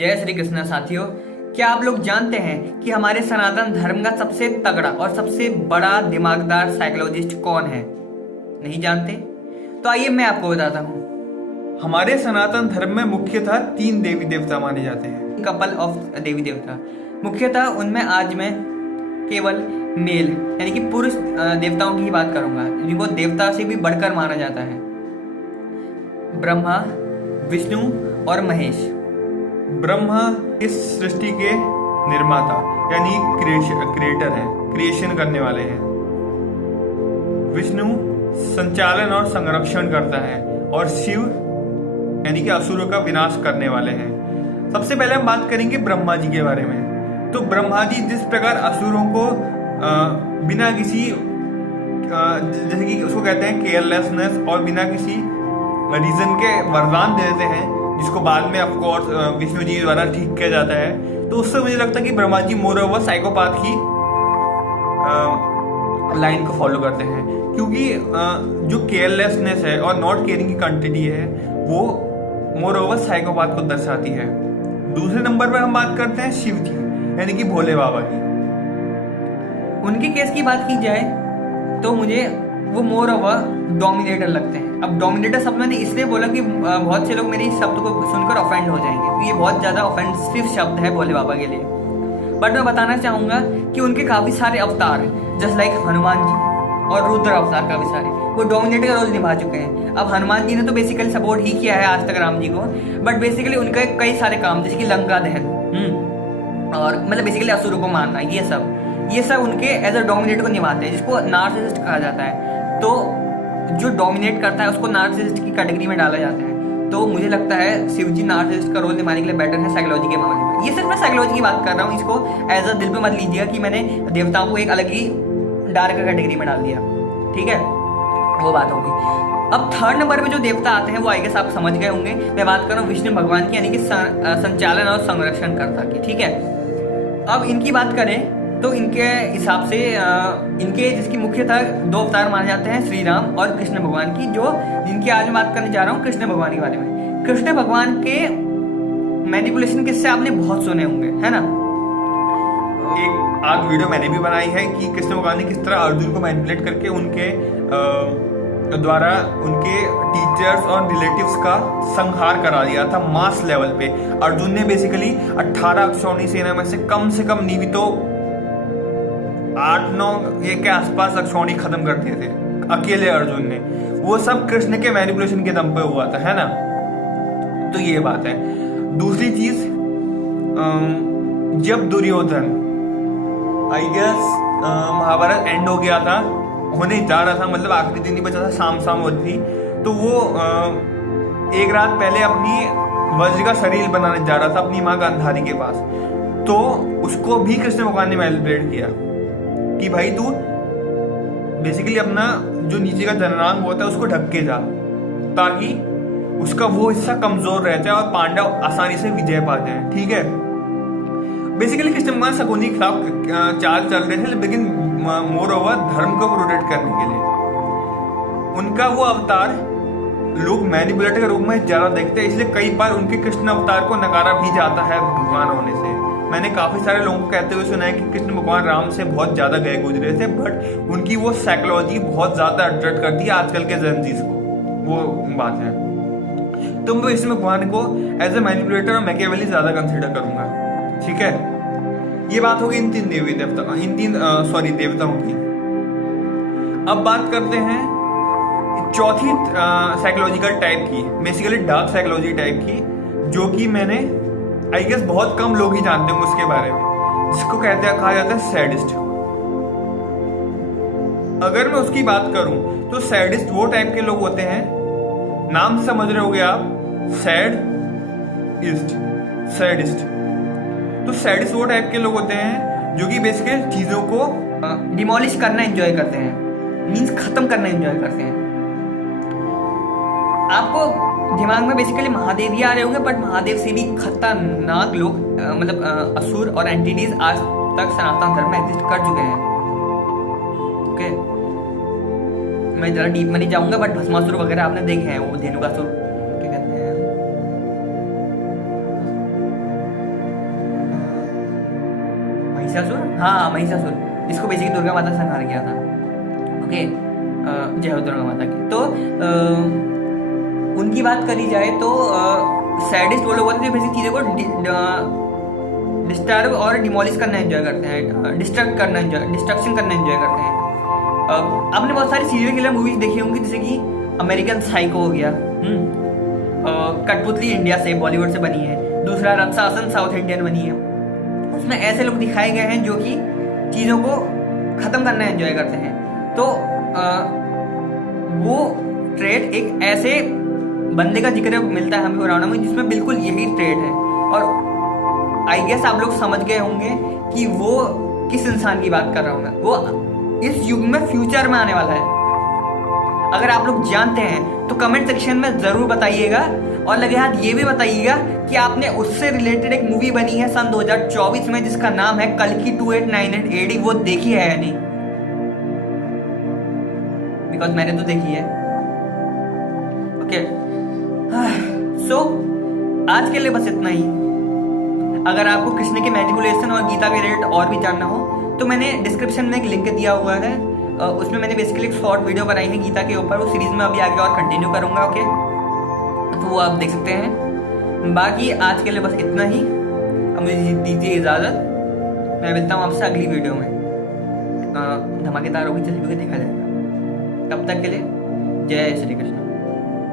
जय श्री कृष्ण साथियों। क्या आप लोग जानते हैं कि हमारे सनातन धर्म का सबसे तगड़ा और सबसे बड़ा दिमागदार साइकोलॉजिस्ट कौन है? नहीं जानते? तो आइए मैं आपको बताता हूँ। हमारे सनातन धर्म में मुख्यतः 3 देवी देवता माने जाते हैं। कपल ऑफ देवी देवता, मुख्यतः उनमें आज मैं केवल मेल यानी कि पुरुष देवताओं की ही बात करूंगा, जिनको देवता से भी बढ़कर माना जाता है। ब्रह्मा, विष्णु और महेश। ब्रह्मा इस सृष्टि के निर्माता यानी क्रिएटर हैं, क्रिएशन करने वाले हैं। विष्णु संचालन और संरक्षण करता है और शिव यानी कि असुरों का विनाश करने वाले हैं। सबसे पहले हम बात करेंगे ब्रह्मा जी के बारे में। तो ब्रह्मा जी जिस प्रकार असुरों को बिना किसी जैसे कि उसको कहते हैं केयरलेसनेस और बिना किसी रीजन के वरदान दे देते हैं, जिसको बाद में ऑफ कोर्स विष्णु जी द्वारा ठीक किया जाता है, तो उससे मुझे लगता है कि Brahma ji more over psychopath की लाइन को फॉलो करते हैं, क्योंकि जो केयरलेसनेस है और नॉट केयरिंग की क्वांटिटी है वो मोर ओवर साइकोपाथ को दर्शाती है। दूसरे नंबर पर हम बात करते हैं शिव जी यानी कि भोले बाबा की। उनके केस की बात की जाए तो मुझे वो मोर ओवर डोमिनेटर लगते हैं। अब डोमिनेटर शब्द मैंने इसलिए बोला कि बहुत से लोग मेरे इस शब्द को सुनकर ऑफेंड हो जाएंगे, क्योंकि ये बहुत ज़्यादा ऑफेंसिव शब्द है भोले बाबा के लिए। बट मैं बताना चाहूँगा कि उनके काफ़ी सारे अवतार जस्ट लाइक हनुमान जी और रुद्र अवतार काफ़ी सारे वो डोमिनेटर का रोल निभा चुके हैं। अब हनुमान जी ने तो बेसिकली सपोर्ट ही किया है आज तक राम जी को, बट बेसिकली उनके कई सारे काम जैसे कि लंका दहन और मतलब बेसिकली असुरों को मारना, ये सब उनके एज अ डोमिनेटर को निभाते हैं, जिसको नार्सिसिस्ट कहा जाता है। तो जो डोमिनेट करता है उसको नार्सिसिस्ट की कैटेगरी में डाला जाता है। तो मुझे लगता है शिवजी नार्सिसिस्ट का रोल निभाने के लिए बेटर है साइकोलॉजी के मामले में। ये सिर्फ मैं साइकोलॉजी की बात कर रहा हूँ, इसको एज अ दिल पे मत लीजिएगा कि मैंने देवताओं को एक अलग ही डार्क कैटेगरी में डाल दिया, ठीक है, वो बात होगी। अब थर्ड नंबर पे जो देवता आते हैं वो आई गेस आप समझ गए होंगे। मैं बात कर रहा हूँ विष्णु भगवान की, यानी कि संचालन और संरक्षण करता की, ठीक है। अब इनकी बात करें तो इनके हिसाब से इनके जिसकी मुख्यतः 2 अवतार माने जाते हैं, श्री राम और कृष्ण भगवान की, जो जिनकी आज मैं बात करने जा रहा हूँ कृष्ण भगवान के बारे में। कृष्ण भगवान के मैनिपुलेशन किस्से आपने बहुत सुने होंगे, है ना। एक आज वीडियो मैंने भी बनाई है कि कृष्ण भगवान ने किस तरह अर्जुन को मैनिपुलेट करके उनके द्वारा उनके टीचर्स और रिलेटिव्स का संहार करा दिया था मास लेवल पे। अर्जुन ने बेसिकली 18 अक्षौणी सेना में से कम नहीं भी तो 8-9 ये के आसपास अक्षौणी खत्म कर दिए थे अकेले अर्जुन ने। वो सब कृष्ण के मैनिपुलेशन के दम पे हुआ था, है ना। तो ये बात है। दूसरी चीज, जब Duryodhan I guess Mahabharat end हो गया था, होने जा रहा था, मतलब आखिरी दिन ही बचा था, शाम होती थी, तो वो एक रात पहले अपनी वज्र का शरीर बनाने जा रहा था अपनी माँ गांधारी के पास। तो उसको भी कृष्ण भगवान ने मैनिपुलेट किया कि भाई तू बेसिकली अपना जो नीचे का जननांग होता है उसको ढक के जा, ताकि उसका वो हिस्सा कमजोर रह जाए और पांडव आसानी से विजय पा जाए, ठीक है। बेसिकली कृष्ण भगवान शकुनी के खिलाफ चाल चल रहे थे, लेकिन मोर ओवर धर्म को प्रोटेक्ट करने के लिए उनका वो अवतार लोग मैनिपुलेटर के रूप में ज्यादा देखते हैं, इसलिए कई बार उनके कृष्ण अवतार को नकारा भी जाता है भगवान होने से। मैंने काफी सारे लोगों को कहते हुए सुना है कि कृष्ण भगवान राम से बहुत ज्यादा गए गुजरे थे, बट उनकी वो साइकोलॉजी बहुत ज्यादा अट्रैक्ट करती है आजकल के जनजीज को, वो बात है। तो मैं कृष्ण भगवान को एज ए मैनिपुलेटर और मैकियावेली ज्यादा कंसिडर करूंगा, ठीक है। ये बात होगी इन 3 देवताओं की। अब बात करते हैं चौथी साइकोलॉजिकल टाइप की, बेसिकली डार्क साइकोलॉजी टाइप की, जो कि मैंने आई गेस बहुत कम लोग ही जानते होंगे उसके बारे में, जिसको कहा जाता है सैडिस्ट। अगर मैं उसकी बात करूं तो सैडिस्ट वो टाइप के लोग होते हैं, नाम से समझ रहे होगे आप, सैडिस्ट। तो सैडिस्ट वो टाइप के लोग होते हैं जो कि बेसिकली चीजों को डिमोलिश करना एंजॉय करते हैं, मींस खत्म करना एंजॉय करते हैं। आपको दिमाग में बेसिकली महादेव ही आ रहे होंगे, बट महादेव से भी खतरनाक लोग मतलब असुर और एंटिटीज आज तक सनातन धर्म में एग्जिस्ट कर चुके हैं, ओके। मैं जरा डीप में नहीं जाऊंगा, बट भस्मासुर वगैरह आपने देखे हैं, वो धेनुकासुर क्या कहते हैं, महिषासुर, हाँ महिषासुर, जिसको बेसिकली दुर्गा माता संहार किया था। ओके, जय हो दुर्गा माता की। तो उनकी बात करी जाए तो सैडिस्ट वो लोग होते हैं जो बेसिक चीज़ों को डिस्टर्ब और डिमोलिश करना एंजॉय करते हैं, डिस्ट्रक्शन करना एंजॉय करते हैं। आपने बहुत सारी सीरियल किलर मूवीज देखी होंगी, जैसे कि अमेरिकन साइको हो गया, कठपुतली इंडिया से बॉलीवुड से बनी है, दूसरा रत्सासन साउथ इंडियन बनी है। उसमें ऐसे लोग दिखाए गए हैं जो कि चीज़ों को ख़त्म करना एंजॉय करते हैं। तो वो ट्रेड एक ऐसे बंदे का जिक्र मिलता है हमें पुराणों में जिसमें बिल्कुल यही ट्रेड है। और आई गेस आप लोग समझ गए होंगे कि वो किस इंसान की बात कर रहा हूँ मैं। वो इस युग में फ्यूचर में आने वाला है। अगर आप लोग जानते हैं तो कमेंट सेक्शन में ज़रूर बताइएगा, और लगे हाथ ये भी बताइएगा कि आपने उससे रिलेटेड एक मूवी बनी है सन 2024 में जिसका नाम है कल्कि 2898 AD, वो देखी है या नहीं? बिकॉज मैंने तो देखी है। ओके, सो आज के लिए बस इतना ही। अगर आपको कृष्ण के मैनिपुलेशन और गीता के रिलेटेड और भी जानना हो तो मैंने डिस्क्रिप्शन में एक लिंक दिया हुआ है, उसमें मैंने बेसिकली एक शॉर्ट वीडियो बनाई है गीता के ऊपर, वो सीरीज में अभी आगे और कंटिन्यू करूँगा। ओके, तो वो आप देख सकते हैं। बाकी आज के लिए बस इतना ही। अब मुझे दीजिए इजाज़त, मैं मिलता हूँ आपसे अगली वीडियो में। धमाकेदार होगी, चलिए देखा जाएगा। तब तक के लिए जय श्री कृष्ण।